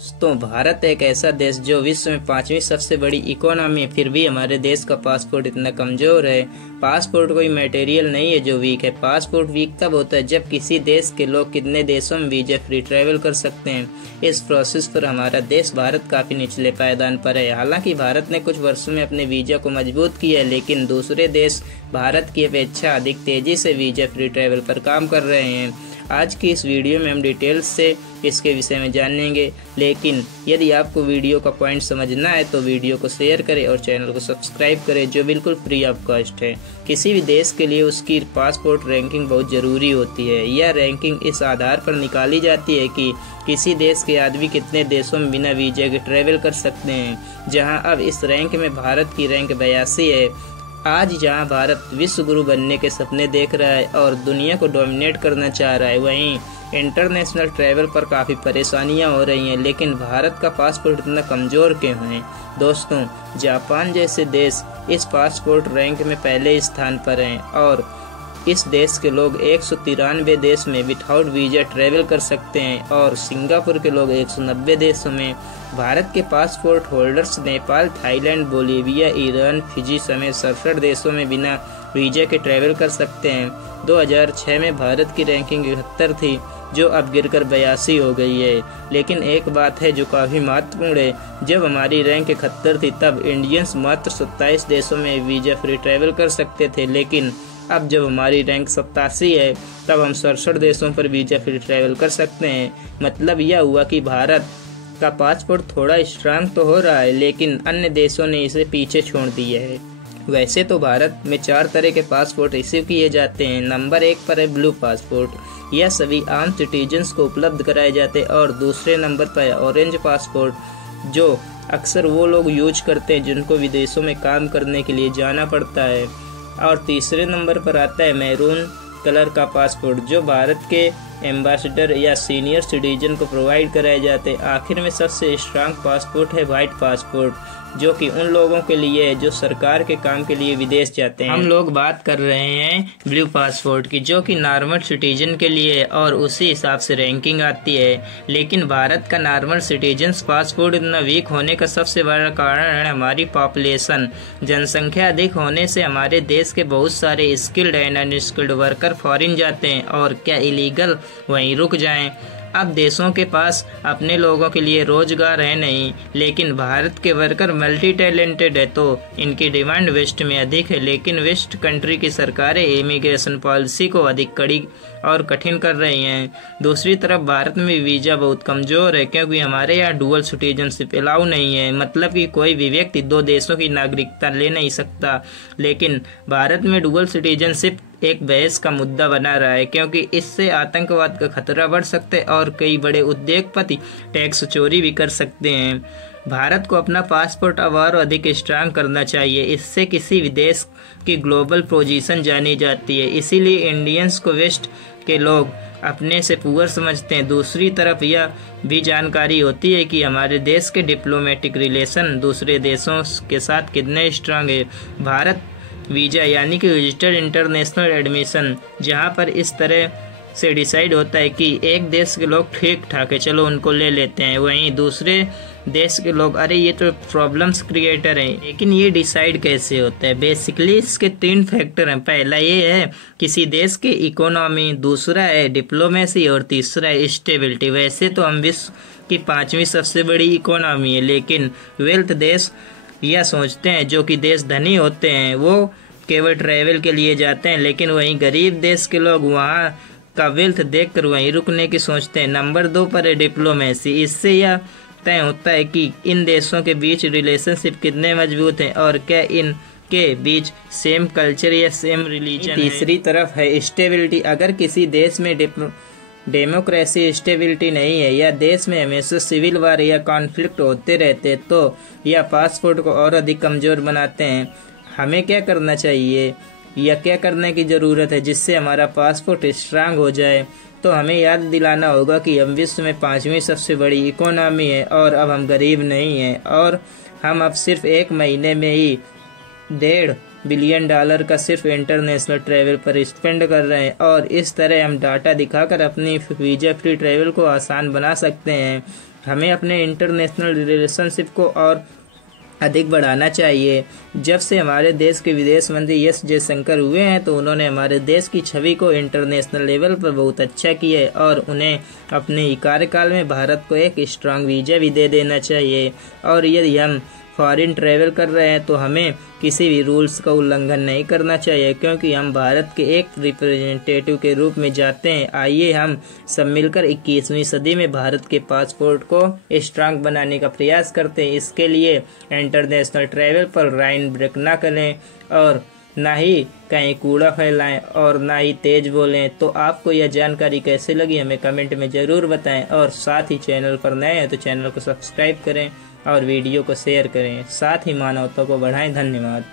दोस्तों, भारत एक ऐसा देश जो विश्व में 5वीं सबसे बड़ी इकोनॉमी है, फिर भी हमारे देश का पासपोर्ट इतना कमजोर है। पासपोर्ट कोई मटेरियल नहीं है जो वीक है। पासपोर्ट वीक तब होता है जब किसी देश के लोग कितने देशों में वीजा फ्री ट्रैवल कर सकते हैं। इस प्रोसेस पर हमारा देश भारत काफी निचले पायदान पर है। हालांकि भारत ने कुछ वर्षों में अपने वीजा को मजबूत किया है, लेकिन दूसरे देश भारत की अपेक्षा अधिक तेजी से वीजा फ्री ट्रैवल पर काम कर रहे हैं। आज की इस वीडियो में हम डिटेल्स से इसके विषय में जानेंगे, लेकिन यदि आपको वीडियो का पॉइंट समझना है तो वीडियो को शेयर करें और चैनल को सब्सक्राइब करें, जो बिल्कुल फ्री ऑफ कॉस्ट है। किसी भी देश के लिए उसकी पासपोर्ट रैंकिंग बहुत ज़रूरी होती है। यह रैंकिंग इस आधार पर निकाली जाती है कि किसी देश के आदमी कितने देशों में बिना वीजा के ट्रैवल कर सकते हैं। जहां अब इस रैंक में भारत की रैंक 82 है। आज जहां भारत विश्व गुरु बनने के सपने देख रहा है और दुनिया को डोमिनेट करना चाह रहा है, वहीं इंटरनेशनल ट्रैवल पर काफ़ी परेशानियां हो रही हैं। लेकिन भारत का पासपोर्ट इतना कमज़ोर क्यों है? दोस्तों, जापान जैसे देश इस पासपोर्ट रैंक में पहले स्थान पर हैं और इस देश के लोग 193 देश में विदाउट वीजा ट्रैवल कर सकते हैं और सिंगापुर के लोग 190 देशों में। भारत के passport holders Nepal, Thailand, Bolivia, Iran, Fiji समेत 67 देशों में बिना वीजा के ट्रैवल कर सकते हैं। 2006 में भारत की रैंकिंग 71 थी, जो अब गिरकर 82 हो गई है। लेकिन एक बात है जो काफ़ी महत्वपूर्ण है, जब हमारी रैंक 71 थी तब इंडियंस मात्र 27 देशों में वीजा फ्री ट्रैवल कर सकते थे, लेकिन अब जब हमारी रैंक 87 है तब हम 67 देशों पर वीजा फ्री ट्रैवल कर सकते हैं। मतलब यह हुआ कि भारत का पासपोर्ट थोड़ा स्ट्रांग तो हो रहा है, लेकिन अन्य देशों ने इसे पीछे छोड़ दिया है। वैसे तो भारत में 4 तरह के पासपोर्ट रिसीव किए जाते हैं। नंबर 1 पर है ब्लू पासपोर्ट। यह सभी आम सिटीजन्स को उपलब्ध कराए जाते हैं। और दूसरे नंबर पर है ऑरेंज पासपोर्ट, जो अक्सर वो लोग यूज करते हैं जिनको विदेशों में काम करने के लिए जाना पड़ता है। और तीसरे नंबर पर आता है मैरून कलर का पासपोर्ट, जो भारत के एम्बेसडर या सीनियर सिटीजन को प्रोवाइड कराए जाते हैं। आखिर में सबसे स्ट्रांग पासपोर्ट है वाइट पासपोर्ट, जो कि उन लोगों के लिए है जो सरकार के काम के लिए विदेश जाते हैं। हम लोग बात कर रहे हैं ब्लू पासपोर्ट की, जो कि नॉर्मल सिटीजन के लिए है और उसी हिसाब से रैंकिंग आती है। लेकिन भारत का नॉर्मल सिटीजन्स पासपोर्ट इतना वीक होने का सबसे बड़ा कारण है हमारी पॉपुलेशन। जनसंख्या अधिक होने से हमारे देश के बहुत सारे skilled and unskilled worker foreign जाते हैं और क्या इलीगल वहीं रुक जाएं। अब देशों के पास अपने लोगों के लिए रोजगार है नहीं, लेकिन भारत के वर्कर मल्टी टैलेंटेड है, तो इनकी डिमांड वेस्ट में अधिक है। लेकिन वेस्ट कंट्री की सरकारें इमिग्रेशन पॉलिसी को अधिक कड़ी और कठिन कर रही हैं। दूसरी तरफ भारत में वीजा बहुत कमजोर है, क्योंकि हमारे यहाँ डुअल सिटीजनशिप अलाउ नहीं है। मतलब कि कोई भी व्यक्ति 2 देशों की नागरिकता ले नहीं सकता। लेकिन भारत में डुअल सिटीजनशिप एक बहस का मुद्दा बना रहा है, क्योंकि इससे आतंकवाद का खतरा बढ़ सकता है और कई बड़े उद्योगपति टैक्स चोरी भी कर सकते हैं। भारत को अपना पासपोर्ट अब और अधिक स्ट्रांग करना चाहिए। इससे किसी विदेश की ग्लोबल पोजीशन जानी जाती है। इसीलिए इंडियंस को वेस्ट के लोग अपने से पुअर समझते हैं। दूसरी तरफ यह भी जानकारी होती है कि हमारे देश के डिप्लोमेटिक रिलेशन दूसरे देशों के साथ कितने स्ट्रांग है। भारत वीजा यानी कि विजिटर इंटरनेशनल एडमिशन, जहां पर इस तरह से डिसाइड होता है कि एक देश के लोग ठीक ठाक है, चलो उनको ले लेते हैं, वहीं दूसरे देश के लोग अरे ये तो प्रॉब्लम्स क्रिएटर हैं। लेकिन ये डिसाइड कैसे होता है? बेसिकली इसके 3 फैक्टर हैं। पहला ये है किसी देश की इकोनॉमी, दूसरा है डिप्लोमेसी और तीसरा है स्टेबिलिटी। वैसे तो हम विश्व की 5वीं सबसे बड़ी इकोनॉमी है, लेकिन वेल्थ देश यह सोचते हैं, जो कि देश धनी होते हैं, वो केवल ट्रैवल के लिए जाते हैं, लेकिन वहीं गरीब देश के लोग वहाँ का वेल्थ देखकर वहीं रुकने की सोचते हैं। नंबर 2 पर है डिप्लोमेसी। इससे यह तय होता है कि इन देशों के बीच रिलेशनशिप कितने मजबूत हैं और क्या इन के बीच सेम कल्चर या सेम रिलीजन है। तीसरी तरफ है स्टेबिलिटी। अगर किसी देश में डेमोक्रेसी स्टेबिलिटी नहीं है या देश में हमेशा सिविल वार या कॉन्फ्लिक्ट होते रहते, तो यह पासपोर्ट को और अधिक कमजोर बनाते हैं। हमें क्या करना चाहिए या क्या करने की ज़रूरत है जिससे हमारा पासपोर्ट स्ट्रांग हो जाए? तो हमें याद दिलाना होगा कि हम विश्व में 5वीं सबसे बड़ी इकोनॉमी है और अब हम गरीब नहीं हैं, और हम अब सिर्फ 1 महीने में ही $1.5 बिलियन का सिर्फ इंटरनेशनल ट्रैवल पर स्पेंड कर रहे हैं। और इस तरह हम डाटा दिखाकर अपनी वीजा फ्री ट्रैवल को आसान बना सकते हैं। हमें अपने इंटरनेशनल रिलेशनशिप को और अधिक बढ़ाना चाहिए। जब से हमारे देश के विदेश मंत्री एस जयशंकर हुए हैं तो उन्होंने हमारे देश की छवि को इंटरनेशनल लेवल पर बहुत अच्छा किया है और उन्हें अपने ही कार्यकाल में भारत को एक स्ट्रांग वीज़ा भी दे देना चाहिए। और यदि हम फॉरेन ट्रैवल कर रहे हैं तो हमें किसी भी रूल्स का उल्लंघन नहीं करना चाहिए, क्योंकि हम भारत के एक रिप्रेजेंटेटिव के रूप में जाते हैं। आइए हम सब मिलकर 21वीं सदी में भारत के पासपोर्ट को स्ट्रांग बनाने का प्रयास करते हैं। इसके लिए इंटरनेशनल ट्रैवल पर लाइन ब्रेक ना करें और ना ही कहीं कूड़ा फैलाएं और ना ही तेज बोलें। तो आपको यह जानकारी कैसे लगी हमें कमेंट में ज़रूर बताएं और साथ ही चैनल पर नए हैं तो चैनल को सब्सक्राइब करें और वीडियो को शेयर करें, साथ ही मानवता को बढ़ाएं। धन्यवाद।